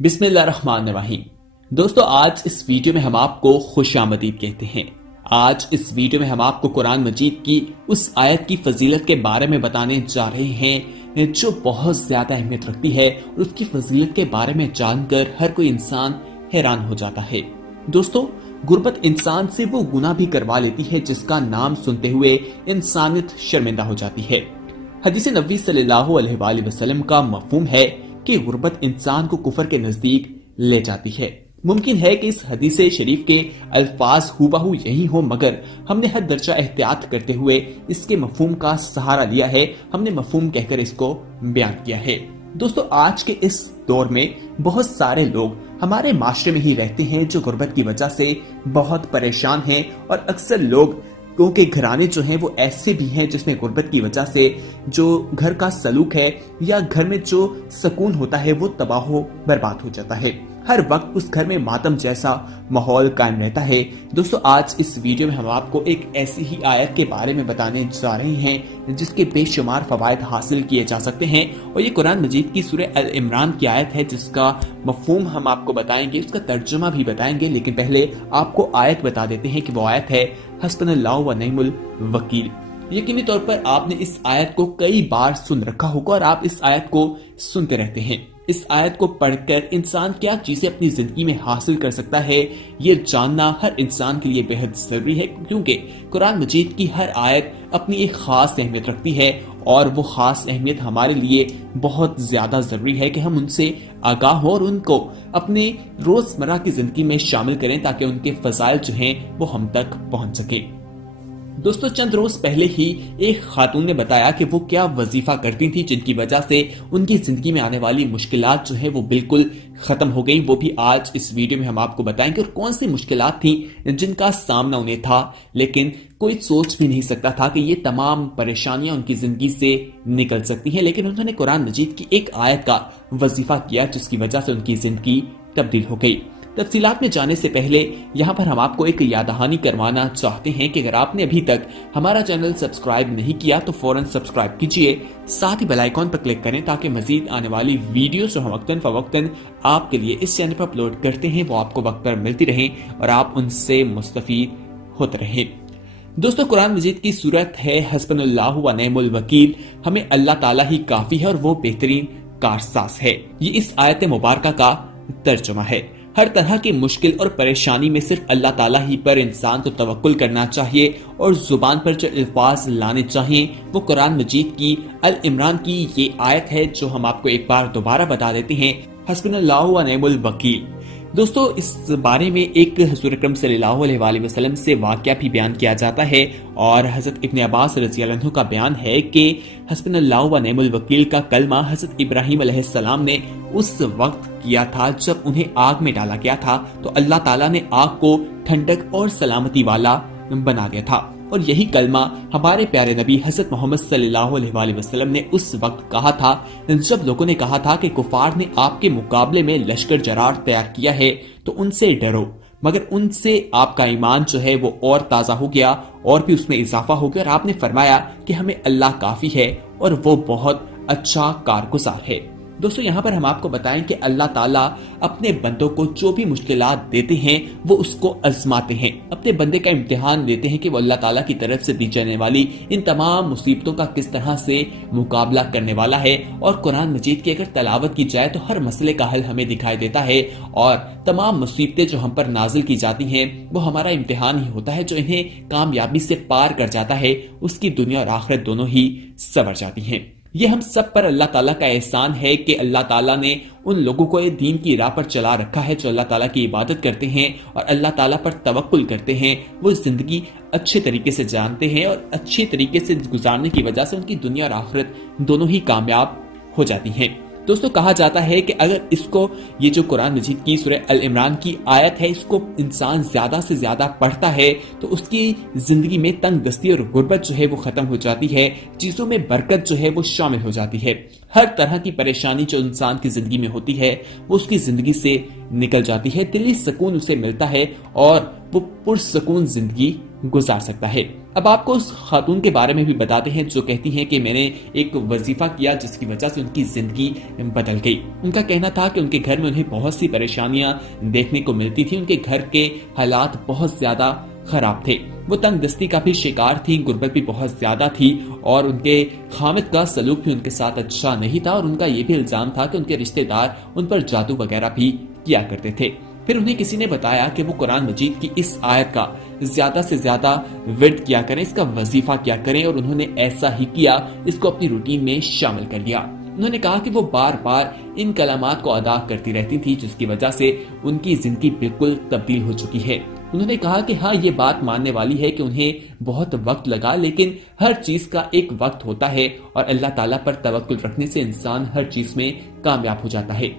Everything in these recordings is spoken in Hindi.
बिस्मिल्लाहिर्रहमानिर्रहीम। दोस्तों, आज इस वीडियो में हम आपको खुशामदीद कहते हैं। आज इस वीडियो में हम आपको कुरान मजीद की उस आयत की फजीलत के बारे में बताने जा रहे हैं जो बहुत ज्यादा अहमियत रखती है और उसकी फजीलत के बारे में जानकर हर कोई इंसान हैरान हो जाता है। दोस्तों, गुर्बत इंसान से वो गुनाह भी करवा लेती है जिसका नाम सुनते हुए इंसानियत शर्मिंदा हो जाती है। हदीस नबी सल्लल्लाहु अलैहि वसल्लम का मफहूम है कि गुर्बत इंसान को कुफर के नजदीक ले जाती है। मुमकिन है कि इस हदीस शरीफ के अल्फाज हुबहू यही हो, मगर हमने हर दर्जा एहतियात करते हुए इसके मफहूम का सहारा लिया है। हमने मफहूम कहकर इसको बयान किया है। दोस्तों, आज के इस दौर में बहुत सारे लोग हमारे माशरे में ही रहते हैं जो गुर्बत की वजह से बहुत परेशान हैं, और अक्सर लोग के घराने जो हैं वो ऐसे भी हैं जिसमें गुर्बत की वजह से जो घर का सलूक है या घर में जो सुकून होता है वो तबाह बर्बाद हो जाता है। हर वक्त उस घर में मातम जैसा माहौल कायम रहता है। दोस्तों, आज इस वीडियो में हम आपको एक ऐसी ही आयत के बारे में बताने जा रहे हैं जिसके बेशुमार फवायद हासिल किए जा सकते हैं, और ये कुरान मजीद की सूरह अल इमरान की आयत है जिसका मफहूम हम आपको बताएंगे, उसका तर्जुमा भी बताएंगे। लेकिन पहले आपको आयत बता देते हैं कि वो आयत है हस्बुनल्लाहु व नि'मल वकील। यकीनी तौर पर आपने इस आयत को कई बार सुन रखा होगा और आप इस आयत को सुनते रहते हैं। इस आयत को पढ़कर इंसान क्या चीजें अपनी जिंदगी में हासिल कर सकता है, ये जानना हर इंसान के लिए बेहद जरूरी है, क्योंकि कुरान मजीद की हर आयत अपनी एक खास अहमियत रखती है और वो खास अहमियत हमारे लिए बहुत ज्यादा जरूरी है कि हम उनसे आगाह हो और उनको अपने रोजमर्रा की जिंदगी में शामिल करें ताकि उनके फजाइल जो हैं वो हम तक पहुंच सके। दोस्तों, चंद रोज पहले ही एक खातून ने बताया कि वो क्या वजीफा करती थी जिनकी वजह से उनकी जिंदगी में आने वाली मुश्किलात जो है वो बिल्कुल खत्म हो गई। वो भी आज इस वीडियो में हम आपको बताएंगे और कौन सी मुश्किलात थी जिनका सामना उन्हें था, लेकिन कोई सोच भी नहीं सकता था कि ये तमाम परेशानियां उनकी जिंदगी से निकल सकती हैं। लेकिन उन्होंने कुरान मजीद की एक आयत का वजीफा किया जिसकी वजह से उनकी जिंदगी तब्दील हो गई। तफसीलात में जाने से पहले यहाँ पर हम आपको एक याद दहानी करवाना चाहते हैं कि अगर आपने अभी तक हमारा चैनल सब्सक्राइब नहीं किया तो फौरन सब्सक्राइब कीजिए, साथ ही बेल आइकॉन पर क्लिक करें ताकि मजीद आने वाली वीडियोस जो हम वक्तन फवक्तन आपके लिए इस चैनल पर अपलोड करते हैं वो आपको वक्त पर मिलती रहे और आप उनसे मुस्तफीद होते रहें। दोस्तों, कुरान मजीद की सूरत है हस्बुनल्लाहु व नि'मल वकील। हमें अल्लाह ताला ही काफी है और वो बेहतरीन कारसाज है। ये इस आयत मुबारका का तर्जुमा है। हर तरह की मुश्किल और परेशानी में सिर्फ अल्लाह ताला ही पर इंसान को तवक्कुल करना चाहिए और जुबान पर जो अल्फाज लाने चाहिए वो कुरान मजीद की अल इमरान की ये आयत है जो हम आपको एक बार दोबारा बता देते हैं, हस्बुनल्लाहु व नि'मल वकील। दोस्तों, इस बारे में एक हुज़ूर अकरम सल्लल्लाहु अलैहि वसल्लम से वाक़या भी बयान किया जाता है और हज़रत इब्न अब्बास रज़ियल्लाहु अन्हु का बयान है कि हस्बुनल्लाहु व नि'मल वकील का कलमा हज़रत इब्राहीम अलैहिस्सलाम ने उस वक्त किया था जब उन्हें आग में डाला गया था, तो अल्लाह ताला ने आग को ठंडक और सलामती वाला बना दिया था। और यही कलमा हमारे प्यारे नबी हज़रत मोहम्मद सल्लल्लाहु अलैहि वसल्लम ने उस वक्त कहा था जब लोगों ने कहा था कि कुफार ने आपके मुकाबले में लश्कर जरार तैयार किया है तो उनसे डरो, मगर उनसे आपका ईमान जो है वो और ताजा हो गया और भी उसमें इजाफा हो गया। और आपने फरमाया कि हमें अल्लाह काफी है और वो बहुत अच्छा कारगुजार है। दोस्तों, यहाँ पर हम आपको बताएं कि अल्लाह ताला अपने बंदों को जो भी मुश्किलात देते हैं वो उसको आजमाते हैं, अपने बंदे का इम्तिहान लेते हैं कि वो अल्लाह ताला की तरफ से दी जाने वाली इन तमाम मुसीबतों का किस तरह से मुकाबला करने वाला है। और कुरान मजीद की अगर तलावत की जाए तो हर मसले का हल हमें दिखाई देता है और तमाम मुसीबतें जो हम पर नाजिल की जाती हैं वो हमारा इम्तिहान ही होता है। जो इन्हें कामयाबी से पार कर जाता है उसकी दुनिया और आखिरत दोनों ही संवर जाती हैं। ये हम सब पर अल्लाह ताला का एहसान है कि अल्लाह ताला ने उन लोगों को दीन की राह पर चला रखा है जो अल्लाह ताला की इबादत करते हैं और अल्लाह ताला पर तवक्कुल करते हैं। वो जिंदगी अच्छे तरीके से जानते हैं और अच्छे तरीके से गुजारने की वजह से उनकी दुनिया और आखिरत दोनों ही कामयाब हो जाती हैं। दोस्तों, कहा जाता है कि अगर इसको ये जो कुरान मजीद की सूरह अल इमरान की आयत है इसको इंसान ज्यादा से ज्यादा पढ़ता है तो उसकी जिंदगी में तंग दस्ती और गुर्बत जो है वो खत्म हो जाती है, चीजों में बरकत जो है वो शामिल हो जाती है। हर तरह की परेशानी जो इंसान की जिंदगी में होती है वो उसकी जिंदगी से निकल जाती है, दिली सुकून उसे मिलता है और वो पुरसुकून जिंदगी गुजार सकता है। अब आपको उस खातून के बारे में भी बताते हैं जो कहती हैं कि मैंने एक वजीफा किया जिसकी वजह से उनकी जिंदगी बदल गई। उनका कहना था कि उनके घर में उन्हें बहुत सी परेशानियां देखने को मिलती थी। उनके घर के हालात बहुत ज्यादा खराब थे। वो तंग दस्ती का भी शिकार थी, गुर्बत भी बहुत ज्यादा थी और उनके खामिद का सलूक भी उनके साथ अच्छा नहीं था। और उनका ये भी इल्जाम था कि उनके रिश्तेदार उन पर जादू वगैरह भी किया करते थे। फिर उन्हें किसी ने बताया कि वो कुरान मजीद की इस आयत का ज्यादा से ज्यादा विर्द किया करें, इसका वजीफा किया करें। और उन्होंने ऐसा ही किया, इसको अपनी रूटीन में शामिल कर लिया। उन्होंने कहा कि वो बार बार इन कलामात को अदा करती रहती थी जिसकी वजह से उनकी जिंदगी बिल्कुल तब्दील हो चुकी है। उन्होंने कहा कि हाँ, ये बात मानने वाली है कि उन्हें बहुत वक्त लगा, लेकिन हर चीज का एक वक्त होता है और अल्लाह ताला पर तवक्कुल रखने से इंसान हर चीज में कामयाब हो जाता है।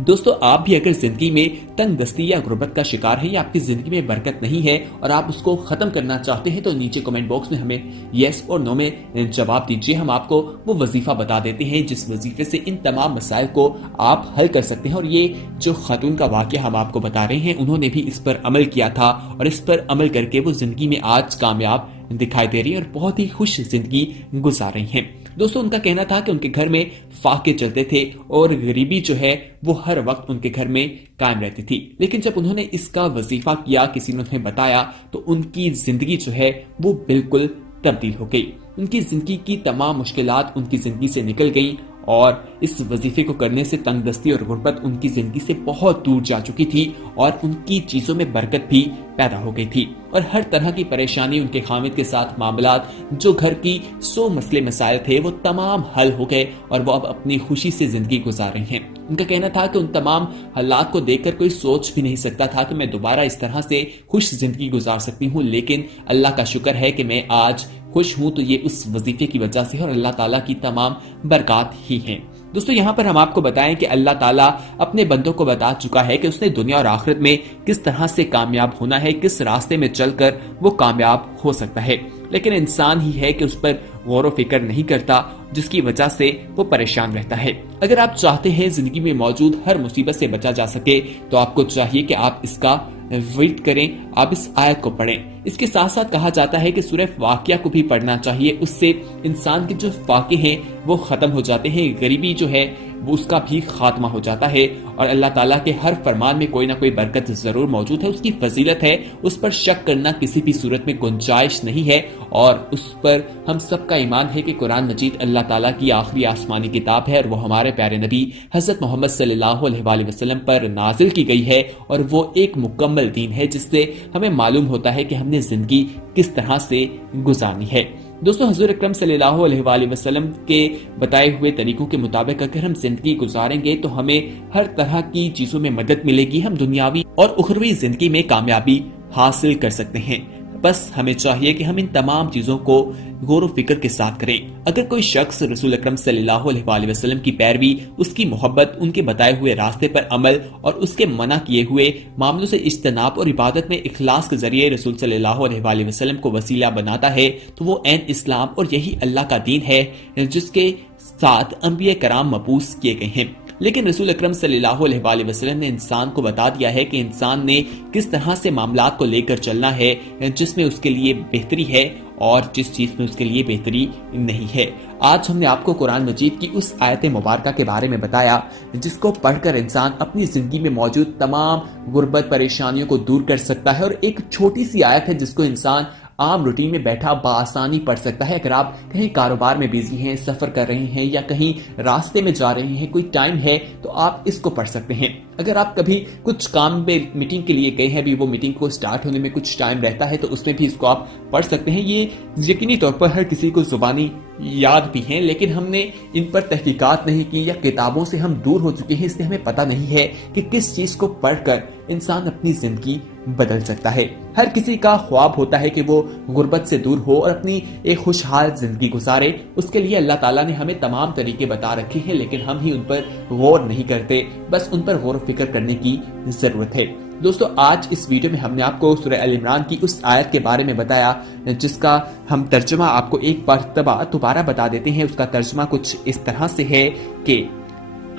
दोस्तों, आप भी अगर जिंदगी में तंग दस्ती या गुर्बत का शिकार है या आपकी जिंदगी में बरकत नहीं है और आप उसको खत्म करना चाहते हैं तो नीचे कमेंट बॉक्स में हमें यस और नो में जवाब दीजिए। हम आपको वो वजीफा बता देते हैं जिस वजीफे से इन तमाम मसाइल को आप हल कर सकते हैं। और ये जो खातून का वाकया हम आपको बता रहे हैं, उन्होंने भी इस पर अमल किया था और इस पर अमल करके वो जिंदगी में आज कामयाब दिखाई दे रही है और बहुत ही खुश जिंदगी गुजार रही हैं। दोस्तों, उनका कहना था कि उनके घर में फाके चलते थे और गरीबी जो है वो हर वक्त उनके घर में कायम रहती थी। लेकिन जब उन्होंने इसका वजीफा किया, किसी ने उन्हें बताया, तो उनकी जिंदगी जो है वो बिल्कुल तब्दील हो गई। उनकी जिंदगी की तमाम मुश्किलात उनकी जिंदगी से निकल गई और इस वजीफे को करने से तंग दस्ती और गुर्बत उनकी जिंदगी से बहुत दूर जा चुकी थी और उनकी चीजों में बरकत भी पैदा हो गई थी। और हर तरह की परेशानी, उनके खामिद के साथ मामलात, जो घर की 100 मसले मसाइल थे, वो तमाम हल हो गए और वो अब अपनी खुशी से जिंदगी गुजार रही हैं। उनका कहना था कि उन तमाम हालात को देखकर कोई सोच भी नहीं सकता था कि मैं दोबारा इस तरह से खुश जिंदगी गुजार सकती हूँ, लेकिन अल्लाह का शुक्र है कि मैं आज खुश हूं तो ये उस वजीफे की वजह से और अल्लाह ताला की तमाम बरकत ही हैं। दोस्तों, यहाँ पर हम आपको बताएं कि अल्लाह ताला अपने बंदों को बता चुका है कि उसने दुनिया और आखिरत में किस तरह से कामयाब होना है, किस रास्ते में चलकर वो कामयाब हो सकता है। लेकिन इंसान ही है कि उस पर गौर व फिक्र नहीं करता, जिसकी वजह से वो परेशान रहता है। अगर आप चाहते हैं जिंदगी में मौजूद हर मुसीबत से बचा जा सके तो आपको चाहिए कि आप इसका विर्द करें, आप इस आयत को पढ़ें। इसके साथ साथ कहा जाता है कि सूरह वाकिया को भी पढ़ना चाहिए, उससे इंसान के जो फाके हैं वो खत्म हो जाते हैं, गरीबी जो है वो उसका भी खात्मा हो जाता है और अल्लाह ताला के हर फरमान में कोई ना कोई बरकत जरूर मौजूद है, उसकी फजीलत है, उस पर शक करना किसी भी सूरत में गुंजाइश नहीं है। और उस पर हम सबका ईमान है कि कुरान मजीद अल्लाह ताला की आखिरी आसमानी किताब है और वो हमारे प्यारे नबी हजरत मोहम्मद सल्लल्लाहु अलैहि वसल्लम पर नाजिल की गई है और वो एक मुकम्मल दीन है जिससे हमें मालूम होता है कि हमने जिंदगी किस तरह से गुजारनी है। दोस्तों, हुजूर अकरम सल्लल्लाहु अलैहि वसल्लम के बताए हुए तरीकों के मुताबिक अगर हम जिंदगी गुजारेंगे तो हमें हर तरह की चीजों में मदद मिलेगी, हम दुनियावी और उखरवी जिंदगी में कामयाबी हासिल कर सकते हैं। बस हमें चाहिए कि हम इन तमाम चीजों को गौर व फिक्र के साथ करें। अगर कोई शख्स रसूल अकरम सल्लल्लाहु अलैहि वसल्लम की पैरवी, उसकी मोहब्बत, उनके बताए हुए रास्ते पर अमल और उसके मना किए हुए मामलों से इज्तनाब और इबादत में इखलास के जरिए रसूल सल्लल्लाहु अलैहि वसल्लम को वसीला बनाता है तो वो ऐन इस्लाम और यही अल्लाह का दीन है जिसके साथ अंबिया कराम मबूस किए गए हैं। लेकिन रसूल अकरम सल्लल्लाहु अलैहि वसल्लम ने इंसान को बता दिया है कि इंसान ने किस तरह से मामलात को लेकर चलना है जिसमें उसके लिए बेहतरी है और जिस चीज में उसके लिए बेहतरी नहीं है। आज हमने आपको कुरान मजीद की उस आयत मुबारका के बारे में बताया जिसको पढ़कर इंसान अपनी जिंदगी में मौजूद तमाम गुर्बत परेशानियों को दूर कर सकता है और एक छोटी सी आयत है जिसको इंसान आम रूटीन में बैठा बासानी पढ़ सकता है। अगर आप कहीं कारोबार में बिजी हैं, सफर कर रहे हैं या कहीं रास्ते में जा रहे हैं, कोई टाइम है तो आप इसको पढ़ सकते हैं। अगर आप कभी कुछ काम में मीटिंग के लिए गए हैं, भी वो मीटिंग को स्टार्ट होने में कुछ टाइम रहता है तो उसमें भी इसको आप पढ़ सकते हैं। ये यकीनी तौर पर हर किसी को जुबानी याद भी है, लेकिन हमने इन पर तहकीकात नहीं की या किताबों से हम दूर हो चुके हैं, इसलिए हमें पता नहीं है कि किस चीज को पढ़कर इंसान अपनी जिंदगी बदल सकता है। हर किसी का ख्वाब होता है कि वो गुर्बत से दूर हो और अपनी एक खुशहाल जिंदगी गुजारे। उसके लिए अल्लाह ताला ने हमें तमाम तरीके बता रखे हैं, लेकिन हम ही उन पर गौर नहीं करते, बस उन पर गौर फिक्र करने की जरूरत है। दोस्तों, आज इस वीडियो में हमने आपको सूरह अल इमरान की उस आयत के बारे में बताया जिसका हम तर्जुमा आपको एक बार दोबारा बता देते हैं। उसका तर्जुमा कुछ इस तरह से है कि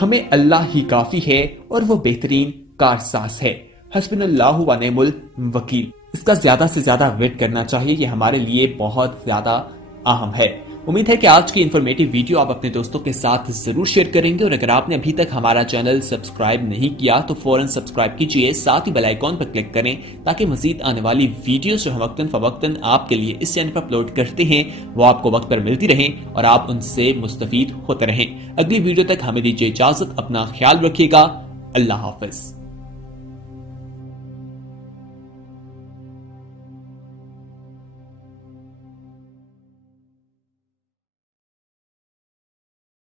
हमें अल्लाह ही काफी है और वो बेहतरीन कारसाज है। हस्बुनल्लाहु व नि'मल वकील। इसका ज्यादा से ज्यादा वेट करना चाहिए, ये हमारे लिए बहुत ज्यादा अहम है। उम्मीद है कि आज की इन्फॉर्मेटिव वीडियो आप अपने दोस्तों के साथ जरूर शेयर करेंगे और अगर आपने अभी तक हमारा चैनल सब्सक्राइब नहीं किया तो फौरन सब्सक्राइब कीजिए, साथ ही बेल आइकॉन पर क्लिक करें ताकि मजीद आने वाली वीडियोस जो हम वक्तन फवक्तन आपके लिए इस चैनल पर अपलोड करते हैं वो आपको वक्त पर मिलती रहें और आप उनसे मुस्तफीद होते रहें। अगली वीडियो तक हमें दीजिए इजाजत, अपना ख्याल रखिएगा। अल्लाह हाफिज।